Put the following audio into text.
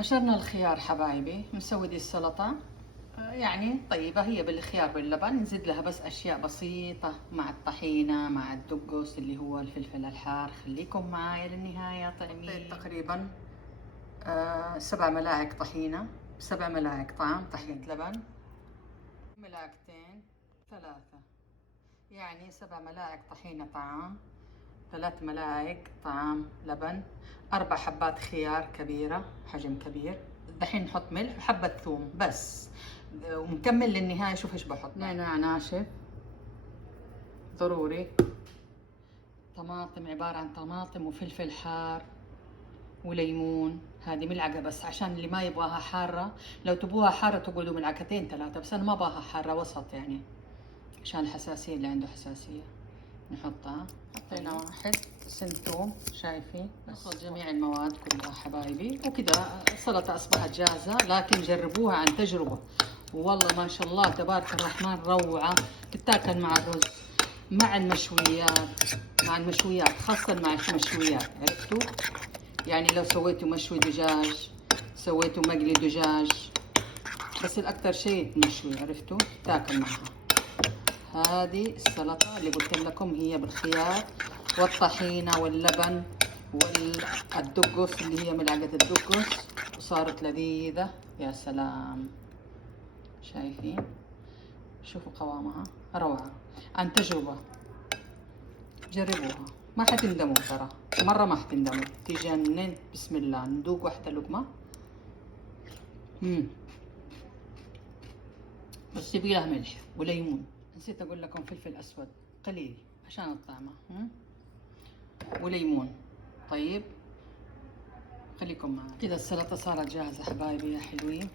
نشرنا الخيار حبايبي، مسوي دي السلطة. يعني طيبة هي بالخيار باللبن، نزيد لها بس أشياء بسيطة مع الطحينة مع الدقوس اللي هو الفلفل الحار. خليكم معايا للنهاية. طيب تقريبا 7 ملاعق طحينة، 7 ملاعق طعام طحينة لبن، ملاعقتين 3، يعني 7 ملاعق طحينة طعام، 3 ملاعق طعام لبن، 4 حبات خيار كبيرة حجم كبير. دحين نحط ملح وحبة ثوم بس، ومكمل للنهاية. شوف ايش بحط: نعناع ناشف ضروري، طماطم عبارة عن طماطم وفلفل حار وليمون. هذه ملعقة بس عشان اللي ما يبغاها حارة. لو تبغوها حارة تقعدوا ملعقتين 3، بس أنا ما أبغاها حارة، وسط يعني عشان الحساسية اللي عنده حساسية. نحطها، حطينا 1 سن ثوم. شايفين؟ نخلط جميع المواد كلها حبايبي، وكذا السلطة أصبحت جاهزة. لكن جربوها عن تجربة، والله ما شاء الله تبارك الرحمن روعة. تتاكل مع الرز، مع المشويات، مع المشويات خاصة مع المشويات. عرفتوا؟ يعني لو سويتوا مشوي دجاج، سويتوا مقلي دجاج، بس الأكثر شيء مشوي. عرفتوا؟ تاكل معها. هذه السلطة اللي قلت لكم هي بالخيار والطحينة واللبن والدقوس، اللي هي ملعقة الدقوس، وصارت لذيذة. يا سلام، شايفين؟ شوفوا قوامها روعة. عن تجربة، جربوها ما حتندموا ترى، مرة ما حتندموا، تجنن. بسم الله، ندوق واحدة لقمة. بس يبي لها ملح وليمون. نسيت اقول لكم فلفل اسود قليل عشان الطعمة، وليمون. طيب خليكم معي كذا. السلطة صارت جاهزة حبايبي يا حلوين.